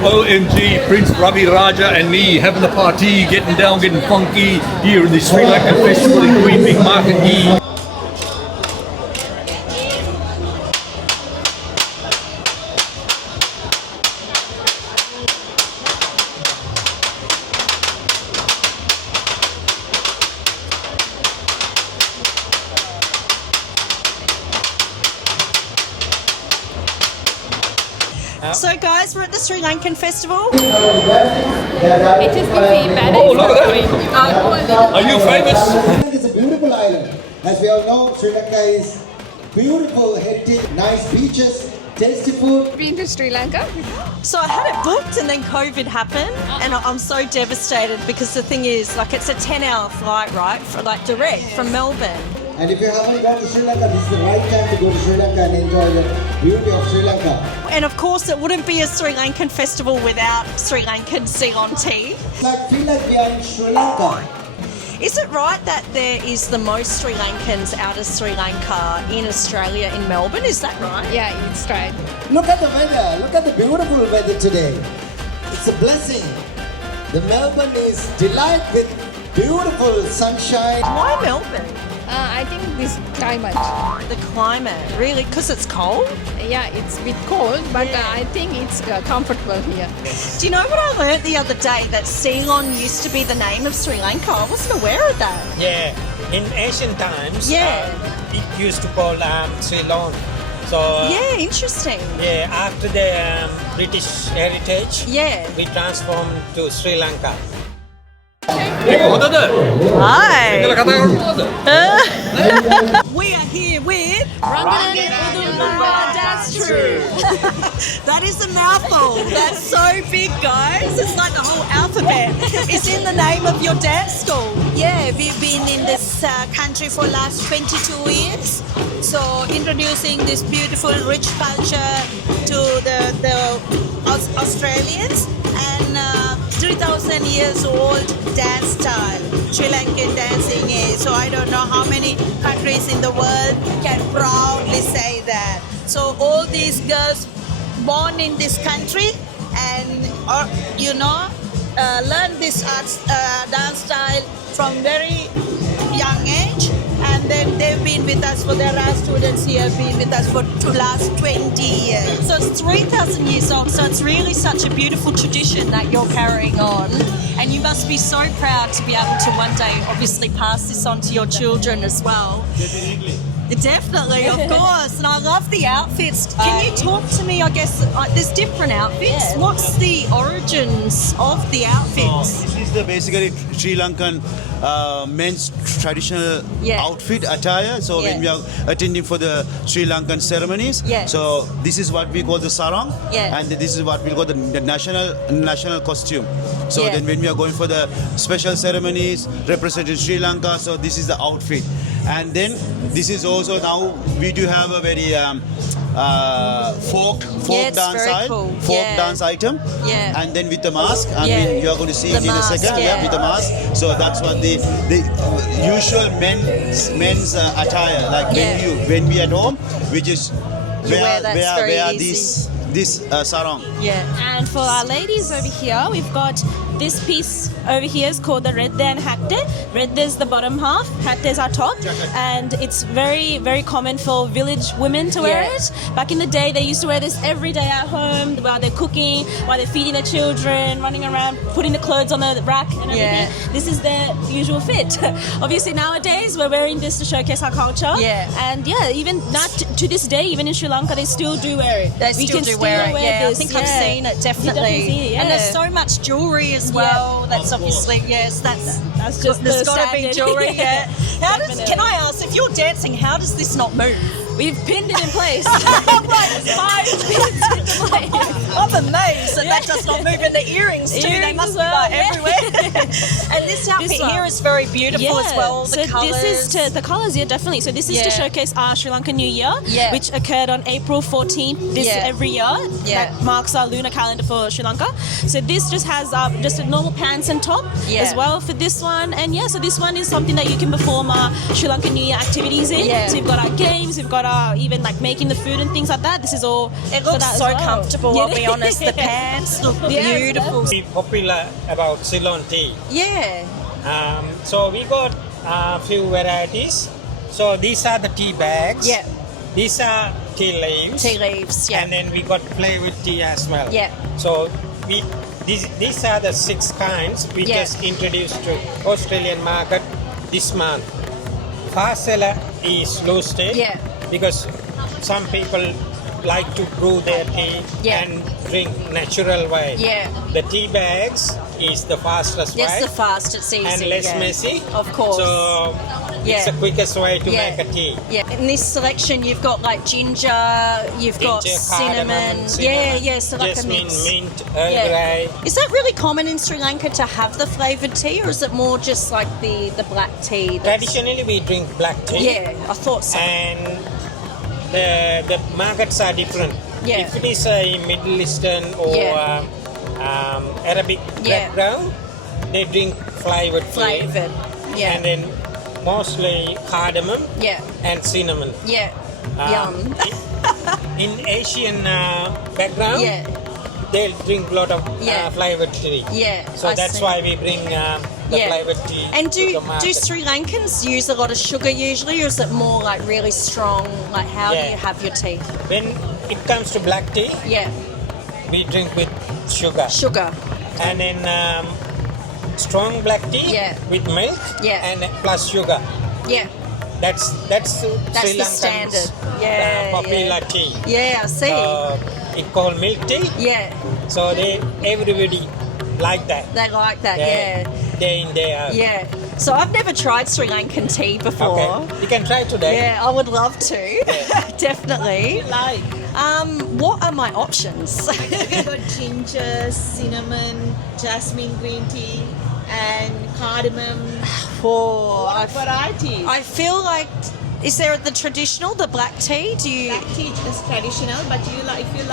OMG, Prince Ravi Raja and me having a party, getting down, getting funky here in the Sri Lankan festival in Queen Big Market. So guys, we're at the Sri Lankan festival. It is the bad. Oh, look at that! Are you famous? It's a beautiful island. As we all know, Sri Lanka is beautiful, heritage, nice beaches, tasty food. Been to Sri Lanka? So I had it booked and then COVID happened and I'm so devastated because the thing is, like, it's a 10-hour flight, right? For, like, direct from Melbourne. And if you haven't gone to Sri Lanka, this is the right time to go to Sri Lanka and enjoy the beauty of Sri Lanka. And of course, it wouldn't be a Sri Lankan festival without Sri Lankan Ceylon tea. Feel like we are in Sri Lanka. Is it right that there is the most Sri Lankans out of Sri Lanka in Australia, in Melbourne? Is that right? Yeah, it's right. Look at the weather. Look at the beautiful weather today. It's a blessing. The Melbourne is delight with beautiful sunshine. Why Melbourne? I think this climate. The climate, really? Because it's cold? Yeah, it's a bit cold, but I think it's comfortable here. Do you know what I learnt the other day? That Ceylon used to be the name of Sri Lanka. I wasn't aware of that. Yeah, in ancient times, Yeah. it used to call Ceylon. So Yeah, interesting. yeah, after the British heritage, Yeah. we transformed to Sri Lanka. Hi. We are here with That's true. That is a mouthful. That's so big, guys. It's like the whole alphabet. It's in the name of your dance school. Yeah, we've been in this country for last 22 years. So introducing this beautiful, rich culture to the Australians and 3,000 years old dance style. Sri Lankan dancing is. So I don't know how many countries in the world can proudly say that. So all these girls born in this country and learn this dance style from very young age, and then they've been with us for their students here have been with us for the last 20 years. So it's 3,000 years old. So it's really such a beautiful tradition that you're carrying on. And you must be so proud to be able to one day obviously pass this on to your children as well. Definitely, of course. And I love the outfits. Can you talk to me, I guess, there's different outfits. Yeah. What's the origins of the outfits? This is the basically Sri Lankan men's traditional Yeah. outfit, attire. So when we are attending for the Sri Lankan ceremonies, so this is what we call the sarong, and this is what we call the national costume. So then when we are going for the special ceremonies representing Sri Lanka, so this is the outfit. And then this is also now we do have a very folk dance item, and then with the mask. I mean, you are going to see it in a second. With the mask. So that's what the usual men's attire. Like when we at home, we just wear this sarong. And for our ladies over here, we've got this piece over here is called the redde and hatte. Redde is the bottom half, hatte is our top, and it's very, very common for village women to wear it. Back in the day, they used to wear this every day at home while they're cooking, while they're feeding their children, running around, putting the clothes on the rack and everything. This is their usual fit. Obviously, nowadays, we're wearing this to showcase our culture. And even not to this day, even in Sri Lanka, they still do wear it. They still do wear it. I think I've seen it, definitely. And there's so much jewellery as well. That's obviously, that's just there's got to be jewellery. Can I ask, if you're dancing, how does this not move? We've pinned it in place. I'm amazed that does not move. And the earrings too, they must be like everywhere. And this outfit here is very beautiful as well. The colours. This is the colours, definitely. So this is to showcase our Sri Lankan New Year, which occurred on April 14th every year. That marks our lunar calendar for Sri Lanka. So this just has just a normal pants and top as well for this one. And so this one is something that you can perform our Sri Lankan New Year activities in. So we've got our games, we've got are even like making the food and things like that. This is all. It for looks that as so well. comfortable, Yeah. I'll be honest. The pants look beautiful. We popular about Ceylon tea. Yeah. So we got a few varieties. So these are the tea bags. Yeah. These are tea leaves. Tea leaves, yeah. And then we got flavored tea as well. Yeah. So these are the 6 kinds we Yeah. just introduced to Australian market this month. Fast seller is loose tea. Yeah. Because some people like to brew their tea Yeah. and drink natural way. Yeah. The tea bags is the fastest way. It's the fast, it's easy. and less yeah. messy. Of course. So it's the Yeah. quickest way to Yeah. make a tea. Yeah, in this selection you've got like ginger, you've got Ginger, cinnamon. cardamom, Yeah, so like jasmine, a mix. mint, Earl Grey. Is that really common in Sri Lanka to have the flavoured tea, or is it more just like the black tea? Traditionally, we drink black tea. Yeah, I thought so. And the markets are different. Yeah. If it is a Middle Eastern or Yeah. Arabic Yeah. background, they drink flavored tea. Flavoured. Yeah. And then mostly cardamom Yeah. and cinnamon. Yeah. Yum. In Asian background, Yeah. they'll drink a lot of Yeah. flavored tea. Yeah, So I that's see. why we bring the flavored tea. And to do the market. Sri Lankans use a lot of sugar usually, or is it more like really strong? Like how do Yeah. you have your tea? When it comes to black tea, Yeah, we drink with sugar. sugar. And then strong black tea Yeah. with milk Yeah. and plus sugar. Yeah, That's Sri the Lankan's standard. Yeah, popular tea. yeah. I see. It's called milk tea. Yeah, So everybody like that. they like that. Yeah. Day in, day out. Yeah. So I've never tried Sri Lankan tea before. Okay. You can try today. Yeah, I would love to. Yeah. Definitely. Like What are my options? we got ginger, cinnamon, jasmine green tea, and cardamom. For Varieties. I feel like, is there the traditional, the black tea? Do you Black tea is traditional, but if you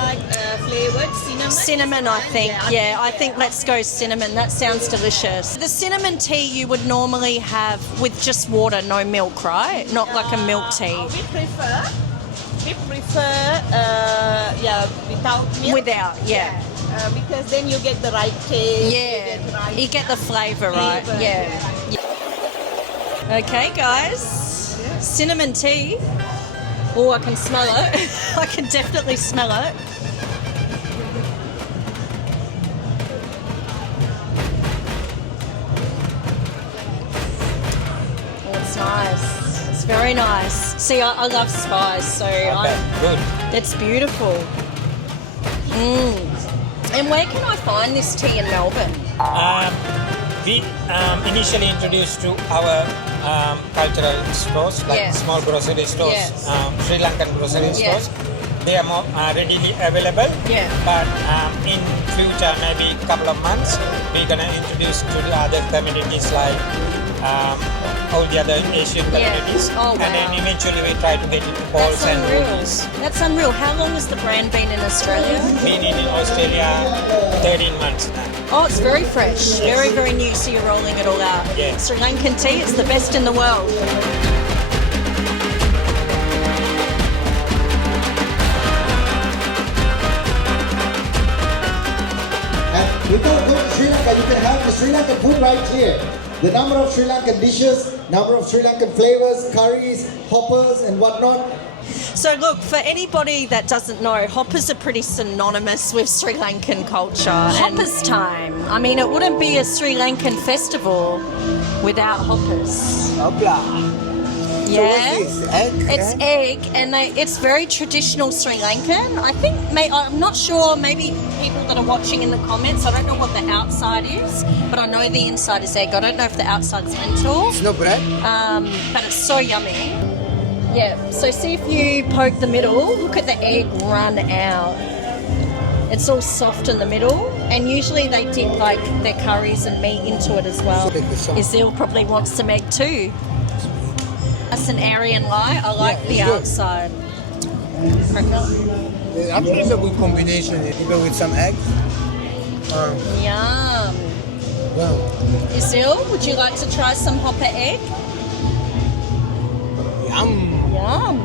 like flavored cinnamon. cinnamon? I think. Yeah, I think let's go cinnamon. That sounds delicious. The cinnamon tea you would normally have with just water, no milk, right? Not like a milk tea. We prefer without milk. Without, yeah. Because then you get the right taste. Yeah, you get the flavour, right? Flavour, Yeah. Okay, guys. Cinnamon tea. Oh, I can smell it. I can definitely smell it. Oh, it's nice. It's very nice. See, I love spice, so Good. it's beautiful. And where can I find this tea in Melbourne? We initially introduced to our cultural stores, like Yeah. small grocery stores, Yes. Sri Lankan grocery Yeah. stores. They are more readily available. Yeah. But in future, maybe a couple of months, we're gonna introduce to the other communities like all the other Asian Yeah. communities, Oh, and then wow. eventually we try to get it to That's balls and unreal. rotis. That's unreal. How long has the brand been in Australia? Been in Australia 13 months now. Oh, it's very fresh. Very, very new. So you're rolling it all out. Yeah. Sri Lankan tea, it's the best in the world. And without going to Sri Lanka, you can have the Sri Lankan food right here. The number of Sri Lankan dishes, number of Sri Lankan flavors, curries, hoppers and whatnot. So look, for anybody that doesn't know, hoppers are pretty synonymous with Sri Lankan culture. Hoppers time. I mean, it wouldn't be a Sri Lankan festival without hoppers. Yeah, Egg? it's egg, and it's very traditional Sri Lankan. I think, I'm not sure. Maybe people that are watching in the comments, I don't know what the outside is, but I know the inside is egg. I don't know if the outside's lentil. It's no bread? But it's so yummy. Yeah. So see if you poke the middle. Look at the egg run out. It's all soft in the middle, and usually they dip like their curries and meat into it as well. Izil probably wants some egg too. That's an Aryan light. I like the it's good. outside. Actually, it's a good combination, even with some eggs. Yum. Wow. Izil, would you like to try some hopper egg? Yum. Yum.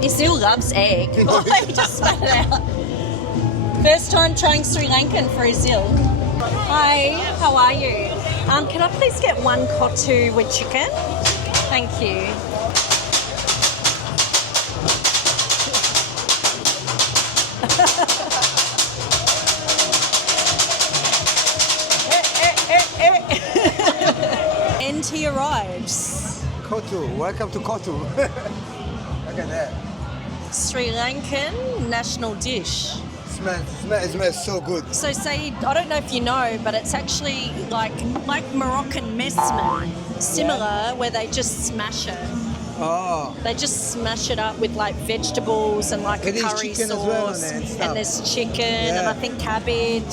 He still loves egg. Let me just spat it out. First time trying Sri Lankan for Izil. Hi, how are you? Can I please get one kottu with chicken? Thank you. And he arrives. Kottu, welcome to Kottu. Look at that. Sri Lankan national dish. It smells so good. So say, I don't know if you know, but it's actually like Moroccan mesmen, similar, where they just smash it. Oh. They just smash it up with like vegetables and like a It is curry chicken as well on sauce, it and stuff. and there's chicken and I think cabbage.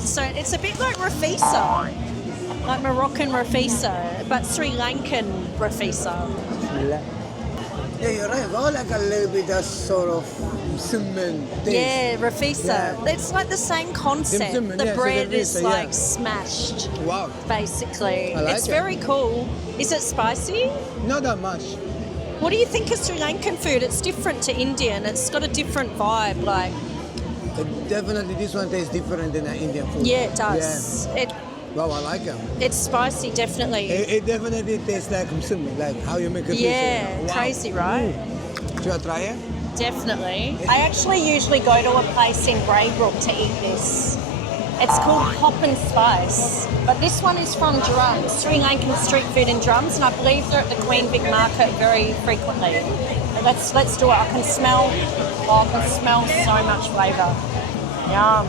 So it's a bit like rafisa, like Moroccan rafisa, but Sri Lankan rafisa. Yeah, you're right. Well, like a little bit of sort of cinnamon taste. Yeah, rafisa. Yeah. It's like the same concept. Dim-dim, The yeah, so bread rafisa, is yeah. like smashed, Wow. basically. I like It's it. very cool. Is it spicy? Not that much. What do you think of Sri Lankan food? It's different to Indian. It's got a different vibe. Like, Definitely this one tastes different than Indian food. yeah, it does. Wow, I like it. It's spicy, definitely. It definitely tastes like cinnamon, like how you make a Yeah, wow. crazy, right? Should I try it? Definitely. I actually usually go to a place in Braybrook to eat this. It's called Hop and Spice, but this one is from Drums, Sri Lankan street food in Drums, and I believe they're at the Queen Vic Market very frequently. Let's do it. I can smell so much flavour. Yum.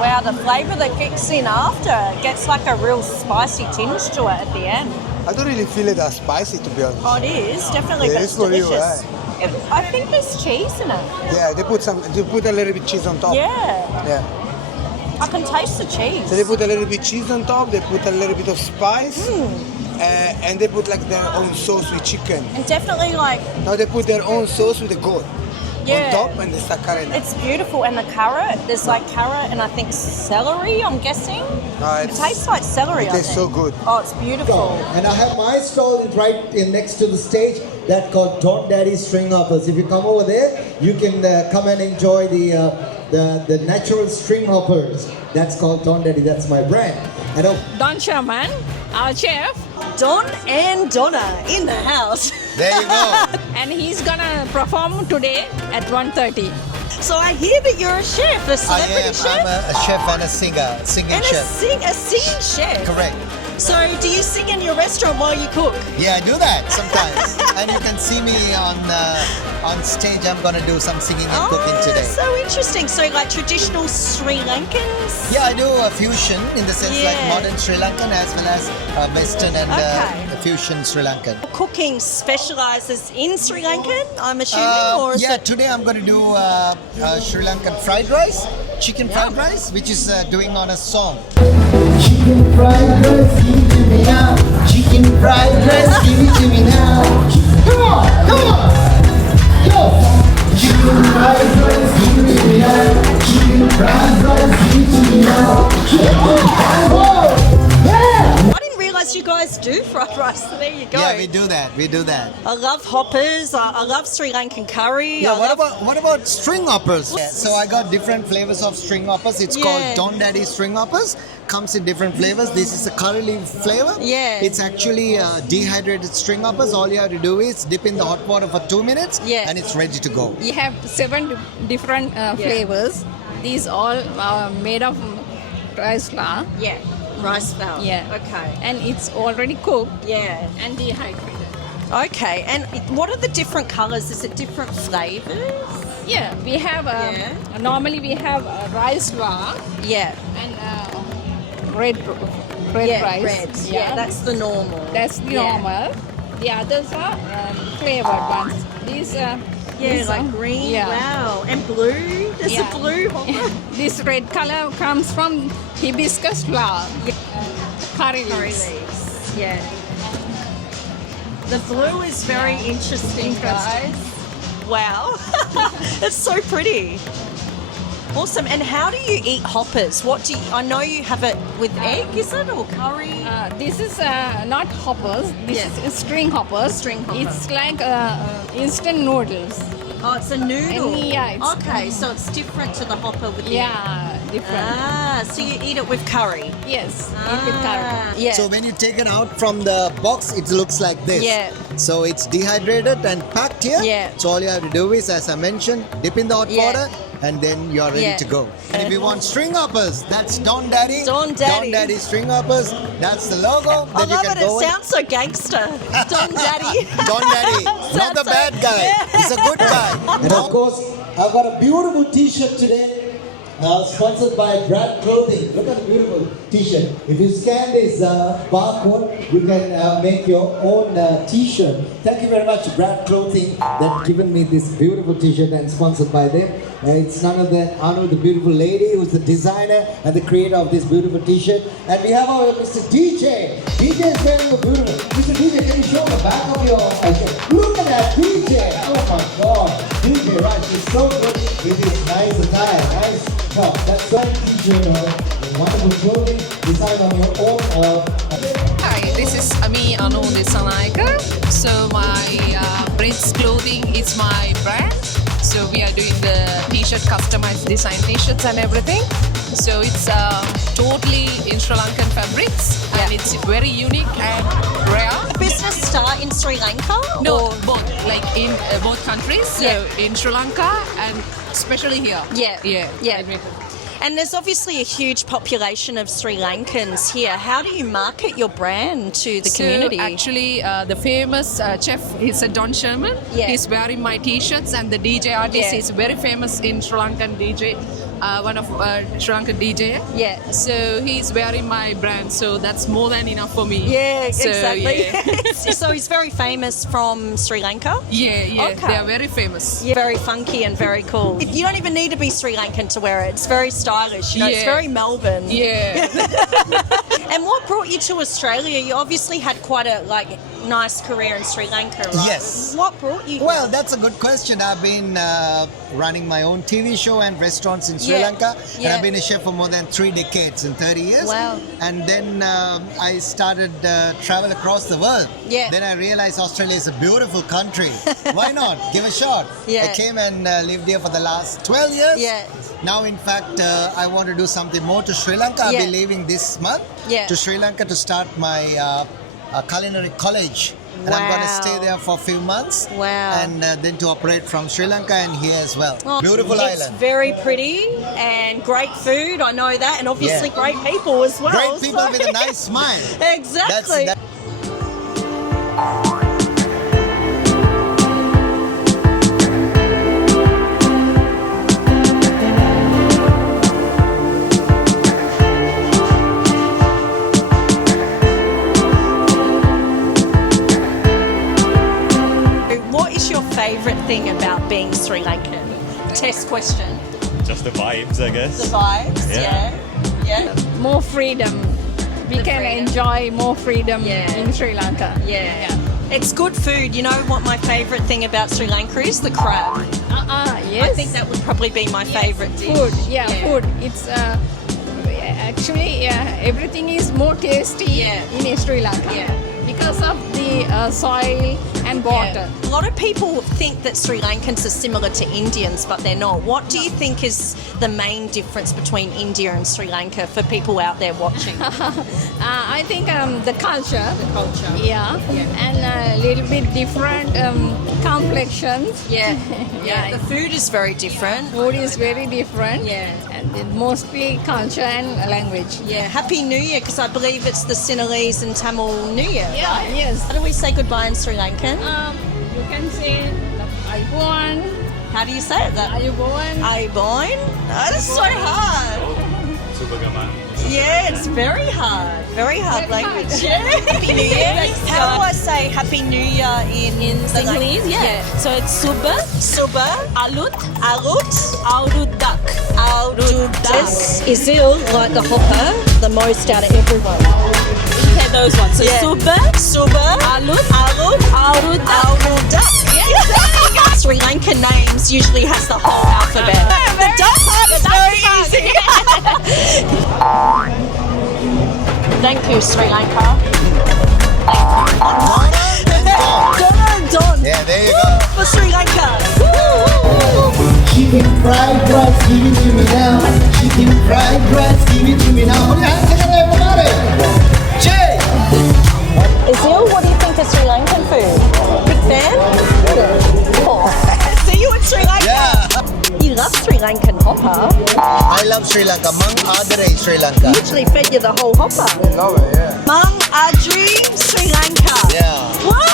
Wow, the flavour that kicks in after gets like a real spicy tinge to it at the end. I don't really feel it as spicy, to be honest. Oh, it is definitely, It but is it's for you, delicious. right? I think there's cheese in it. Yeah, they put a little bit cheese on top. Yeah, Yeah. I can taste the cheese. So they put a little bit cheese on top. They put a little bit of spice, and they put like their own sauce with chicken. And definitely like, Now they put their own sauce with the goat yeah, on top, and they start currying it. it's beautiful. And the carrot, there's like carrot and I think celery, I'm guessing. It tastes like celery, It I tastes think. so good. Oh, it's beautiful. And I have my stall right in next to the stage that's called Don Daddy's String Hoppers. If you come over there, you can come and enjoy the natural string hoppers. That's called Don Daddy. That's my brand. And Don Sherman, our chef, Don and Donna in the house. there you go. and he's gonna perform today at 1:30. So I hear that you're a chef, a I celebrity am. chef. I'm a chef and a singer, singing And chef. a singing chef. Correct. So do you sing in your restaurant while you cook? Yeah, I do that sometimes, and you can see me on stage. I'm gonna do some singing and cooking today. So interesting. So like traditional Sri Lankans? Yeah, I do a fusion in the sense like Yeah. modern Sri Lankan as well as Western and fusion Sri Lankan. Cooking specializes in Sri Lankan, I'm assuming, or is Yeah, it? today I'm going to do Sri Lankan fried rice, chicken fried rice, which is doing on a song. Chicken fried rice, give it to me now. Chicken fried rice, give it to me now. Come on, come on. Go. Chicken fried rice, give it to me now. Chicken fried rice, give it to me now. Whoa. Yeah. I didn't realize you guys do fried rice. So there you go. Yeah, we do that. We do that. I love hoppers. I love Sri Lankan curry. Yeah, I what love- about string hoppers? Yeah, so I got different flavors of string hoppers. It's called Don Daddy string hoppers. Comes in different flavors. This is a curry leaf flavor. Yeah. It's actually dehydrated string hoppers. All you have to do is dip in the hot water for 2 minutes, and it's ready to go. You have 7 different flavors. These all are made of rice flour. Yeah, rice flour. Yeah. Okay. And it's already cooked. Yeah. And dehydrated. Okay, and what are the different colours? Is it different flavours? Yeah, we have normally we have rice flour. Yeah. And red Yeah, rice. red. Yeah, that's the normal. That's the Yeah. normal. The others are flavored ones. These Yeah, like green. Yeah. Wow. And blue. There's a blue hopper. This red color comes from hibiscus flower. Curry leaves. Yeah. The blue is very interesting, guys. Wow. It's so pretty. Awesome. And how do you eat hoppers? I know you have it with egg, is it, or curry? This is not hoppers. This is string hoppers. String hopper. It's like instant noodles. Oh, it's a noodle. It's okay, so it's different to the hopper with the egg. Different. So you eat it with curry. Yes, eat with curry. Yeah. So when you take it out from the box, it looks like this. Yeah. So it's dehydrated and packed here. Yeah. So all you have to do is, as I mentioned, dip in the hot water, and then you're ready to go. And if you want string hoppers, that's Don Daddy. Don Daddy. Don Daddy string hoppers. That's the logo. I that you love can it. go It sounds so gangster. Don Daddy. Don Daddy. Not the bad guy. He's a good guy. And of course, I've got a beautiful t-shirt today. Sponsored by Brad Clothing. Look at the beautiful t-shirt. If you scan this barcode, you can make your own t-shirt. Thank you very much, Brad Clothing, that given me this beautiful t-shirt and sponsored by them. It's none other than Anu, the beautiful lady, who's the designer and the creator of this beautiful t-shirt. And we have our Mr. DJ. DJ is wearing the beautiful. Mr. DJ, can you show the back of your shirt? Look at that DJ. Oh my God. DJ, right? She's so good with this nice attire. Nice. No, that's one t-shirt, wonderful clothing, designed on your own. Hi, this is me, Anu Desanayaka. So my Brits clothing is my brand. So we are doing the t-shirt, customized design t-shirts and everything. So it's totally in Sri Lankan fabrics and it's very unique and rare. Business start in Sri Lanka? No, both, like in both countries. So in Sri Lanka and especially here. Yeah. And there's obviously a huge population of Sri Lankans here. How do you market your brand to the community? So actually, the famous chef is Don Sherman. Yeah. He's wearing my t-shirts, and the DJ artist is very famous in Sri Lankan DJ. One of Sri Lankan DJ. Yeah. So he's wearing my brand, so that's more than enough for me. Yeah, So, exactly. yeah. So he's very famous from Sri Lanka? Yeah, Okay. they are very famous. Yeah, very funky and very cool. You don't even need to be Sri Lankan to wear it. It's very stylish. You know, it's Yeah. very Melbourne. Yeah. And what brought you to Australia? You obviously had quite a nice career in Sri Lanka, right? Yes. What brought you? Well, that's a good question. I've been running my own TV show and restaurants in Sri Yeah. Lanka. And Yeah. I've been a chef for more than 3 decades in 30 years. Wow. And then I started travel across the world. Yeah. Then I realized Australia is a beautiful country. Why not? Give a shot. Yeah. I came and lived here for the last 12 years. Yeah. Now, in fact, I want to do something more to Sri Lanka. I'll Yeah. be leaving this month Yeah. to Sri Lanka to start my culinary college. And I'm going to stay Wow. there for a few months. Wow. And then to operate from Sri Lanka and here as well. Oh, Beautiful it's island. very pretty and great food. I know that, and obviously Yeah. great people as well. Great people so- with a nice smile. Exactly. What is your favourite thing about being Sri Lankan? Test question. Just the vibes, I guess. The vibes, yeah. More freedom. We The can freedom. enjoy more freedom Yeah. in Sri Lanka. Yeah. It's good food. You know what my favourite thing about Sri Lanka is? The crab. Yes. I think that would probably be my favourite dish. Food, food. It's actually everything is more tasty in Sri Lanka because of the soil and water. A lot of people think that Sri Lankans are similar to Indians, but they're not. What do you think is the main difference between India and Sri Lanka for people out there watching? I think the culture. The culture. Yeah. And a little bit different complexions. Yeah. The food is very different. Food is very different. Yeah. And mostly culture and language. Yeah. Happy New Year, because I believe it's the Sinhalese and Tamil New Year. Yeah, right? yes. How do we say goodbye in Sri Lankan? You can say Ayubowan. How do you say it? Ayubowan. Ayubowan? That's so hard. Yeah, it's very hard. Very hard language. Yeah. Happy New Year. How do I say Happy New Year in Sinhalese? Yeah. So it's Suba, Suba, Alut, Alut, Aurudak. Aurudak. Is Izil like the hopper the most out of everyone? In those ones. So Suba, Alud, Aruda. Sri Lankan names usually has the whole alphabet. The duck part's very easy. Thank you, Sri Lanka. Don. Yeah, there you go. For Sri Lanka. Chicken fried rice, give it to me now. Chicken fried rice, give it to me now. Put your hands together, everybody. Jay. Azil, what do you think of Sri Lankan food? Big fan? See you in Sri Lanka. Yeah. You love Sri Lankan hopper. I love Sri Lanka. Mang Adre Sri Lanka. Literally fed you the whole hopper. I love it, yeah. Mang Adri Sri Lanka. Yeah. What?